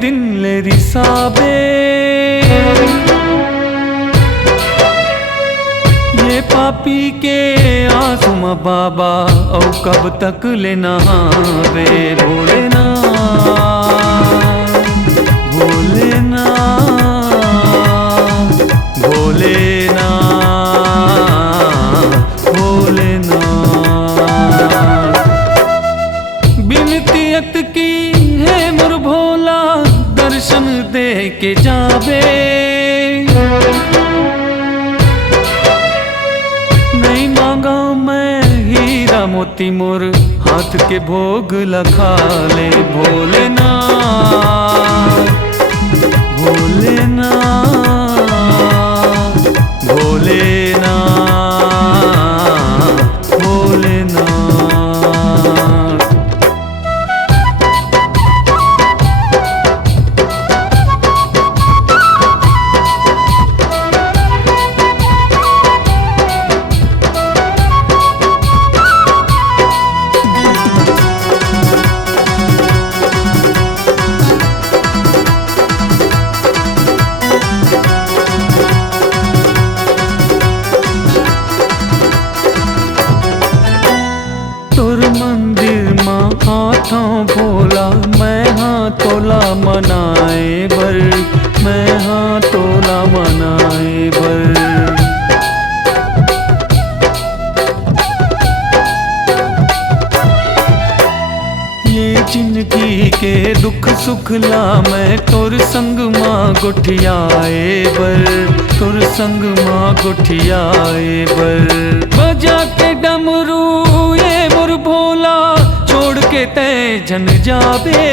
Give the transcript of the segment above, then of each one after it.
दिन लेरी साबे ये पापी के आंसू बाबा औ कब तक ले नहावे। भोलेनाथ भोलेनाथ भोलेनाथ भोलेनाथ। बिनती अत की है मोर भोला दर्शन दे के जावे। नहीं मांगा मैं हीरा मोती मोर हाथ के भोग लखा ले। भोलेनाथ भोलेनाथ भोलेनाथ भोलेनाथ। तुर मंदिर माँ हाथों भोला मैं हाँ तोला मनाए बर। मैं हाँ तोला मनाए बर। ये जिंदगी के दुख सुख ला मैं तुर संग माँ गुठियाए बर। तुर संग माँ गुठियाए बर। बजा के डमरू ये मोर भोला छोड़ के तय जन जावे।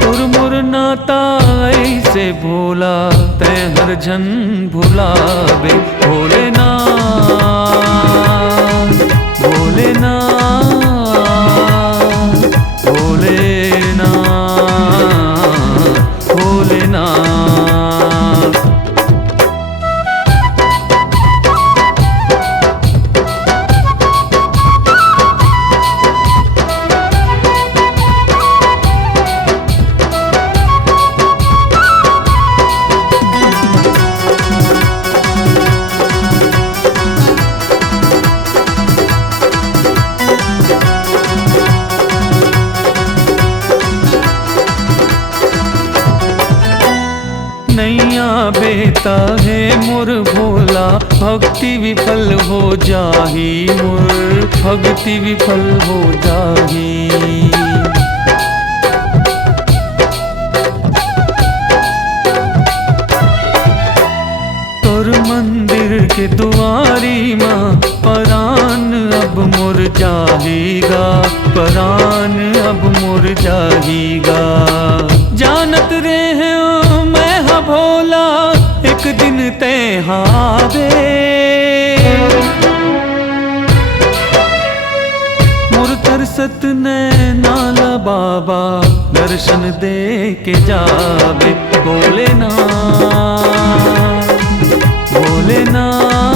तुर मोर नाता ऐसे भोला तय हर जन भुलावे। भोलेनाथ भोलेनाथ भोलेनाथ भोलेनाथ। नैया बेता है मोर भोला भक्ति विफल हो जाही मोर। भक्ति विफल हो जाही। तुर मंदिर के दुआरी माँ परान अब मुर जाहीगा। परान अब मुर जाहीगा। जानत रे है मैं हा भोला एक दिन ते हावे। मोर तरसत नैनाला बाबा दर्शन दे के जावे। भोलेनाथ भोलेनाथ